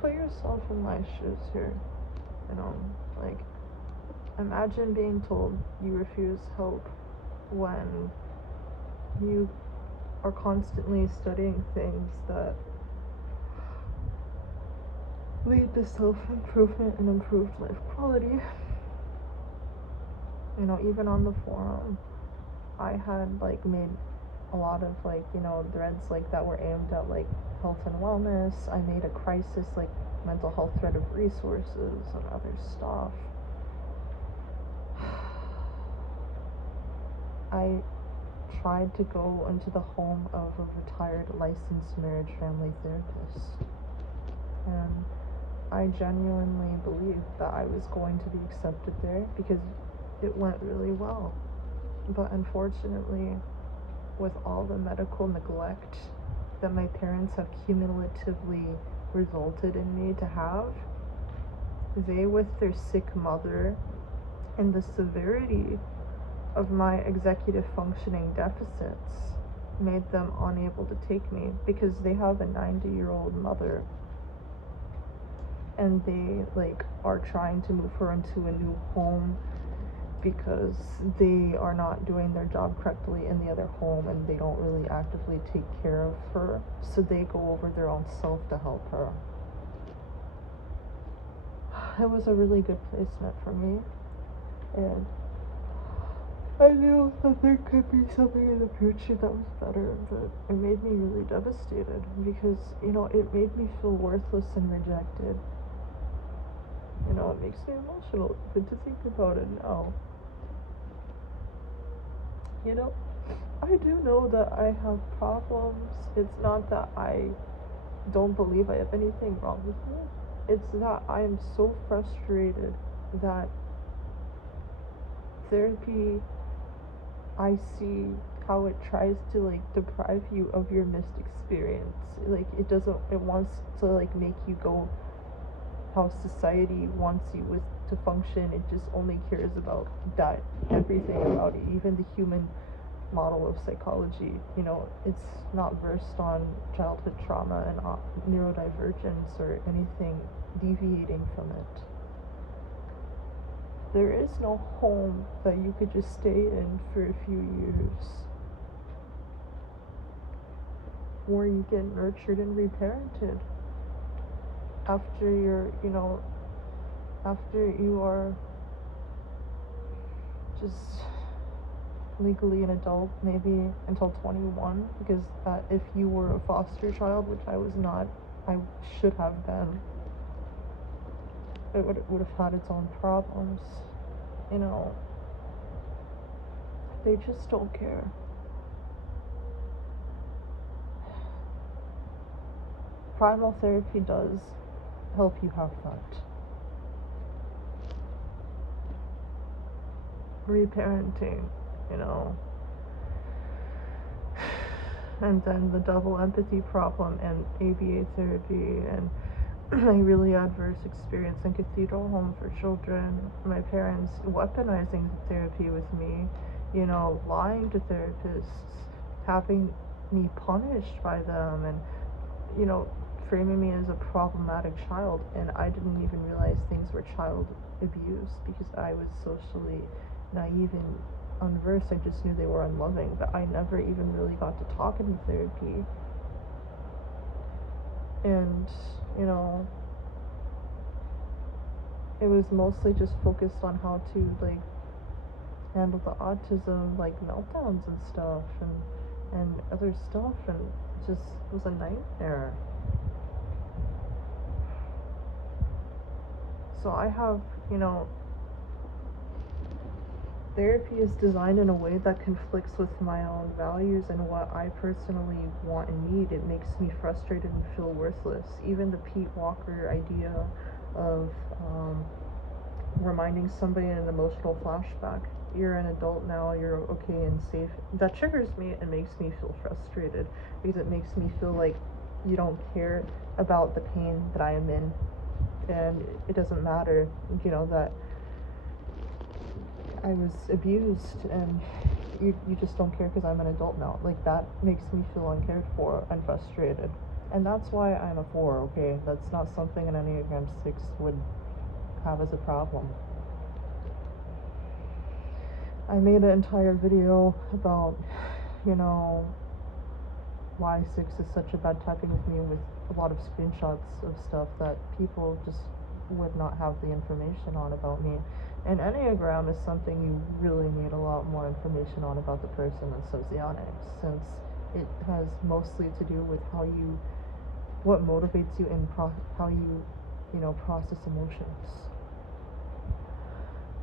put yourself in my shoes here. You know, like, imagine being told you refuse help when you are constantly studying things that lead to self-improvement and improved life quality. You know, even on the forum, I had like made a lot of like, you know, threads like that were aimed at like health and wellness. I made a crisis like mental health thread of resources and other stuff. I tried to go into the home of a retired licensed marriage family therapist, and I genuinely believed that I was going to be accepted there because it went really well. But unfortunately, with all the medical neglect that my parents have cumulatively resulted in me to have, they, with their sick mother and the severity of my executive functioning deficits, made them unable to take me because they have a 90-year-old mother and they like are trying to move her into a new home because they are not doing their job correctly in the other home and they don't really actively take care of her, so they go over their own self to help her. It was a really good placement for me, and I knew that there could be something in the future that was better, but it made me really devastated because, you know, it made me feel worthless and rejected. You know, it makes me emotional even to think about it now. You know, I do know that I have problems. It's not that I don't believe I have anything wrong with me. It's that I am so frustrated that therapy, I see how it tries to like deprive you of your missed experience. Like it wants to like make you go how society wants you with to function. It just only cares about that, everything about it, even the human model of psychology. You know, it's not versed on childhood trauma and neurodivergence or anything deviating from it. There is no home that you could just stay in for a few years where you get nurtured and reparented after after you are just legally an adult, maybe until 21, because if you were a foster child, which I was not, I should have been, it would have had its own problems. You know, they just don't care. Primal therapy does help you have that. Reparenting, you know, and then the double empathy problem and ABA therapy and a really adverse experience in Cathedral Home for Children, my parents weaponizing therapy with me, you know, lying to therapists, having me punished by them, and, you know, framing me as a problematic child, and I didn't even realize things were child abuse because I was socially naive and unversed. I just knew they were unloving, but I never even really got to talk in therapy. And, you know, it was mostly just focused on how to like handle the autism, like meltdowns and stuff, and other stuff, and it just was a nightmare. So I have, you know, therapy is designed in a way that conflicts with my own values and what I personally want and need. It makes me frustrated and feel worthless. Even the Pete Walker idea of reminding somebody in an emotional flashback, you're an adult now, you're okay and safe, that triggers me and makes me feel frustrated because it makes me feel like you don't care about the pain that I am in, and it doesn't matter, you know, that I was abused and you just don't care because I'm an adult now. Like, that makes me feel uncared for and frustrated. And that's why I'm a 4, okay? That's not something an Enneagram 6 would have as a problem. I made an entire video about, you know, why 6 is such a bad typing with me, with a lot of screenshots of stuff that people just would not have the information on about me. And Enneagram is something you really need a lot more information on about the person than socionics, since it has mostly to do with what motivates you and how you process emotions.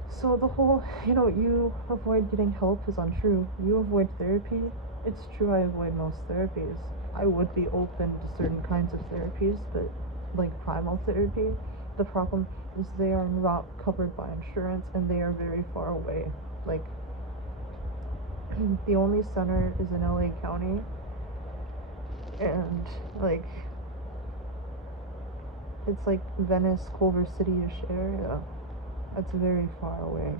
So the whole, you avoid getting help is untrue. You avoid therapy. It's true, I avoid most therapies. I would be open to certain kinds of therapies, but like primal therapy, the problem is they are not covered by insurance and they are very far away. Like, the only center is in LA County, and like, it's like Venice, Culver City-ish area. That's very far away.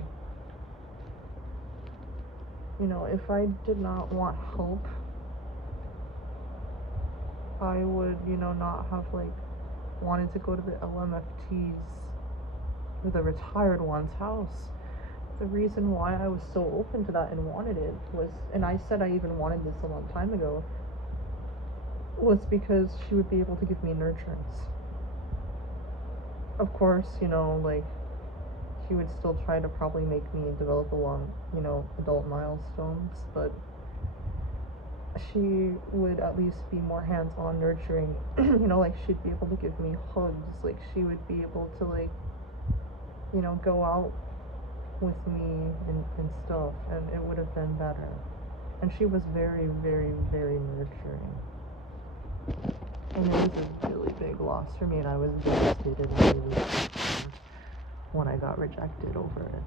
If I did not want help, I would, not have wanted to go to the LMFTs or the retired one's house. The reason why I was so open to that and wanted it was, and I said I even wanted this a long time ago, was because she would be able to give me nurturance. Of course, she would still try to probably make me develop along, adult milestones, but she would at least be more hands-on nurturing. She'd be able to give me hugs, she would be able to go out with me and stuff, and it would have been better. And she was very, very, very nurturing, and it was a really big loss for me, and I was devastated and really when I got rejected over it.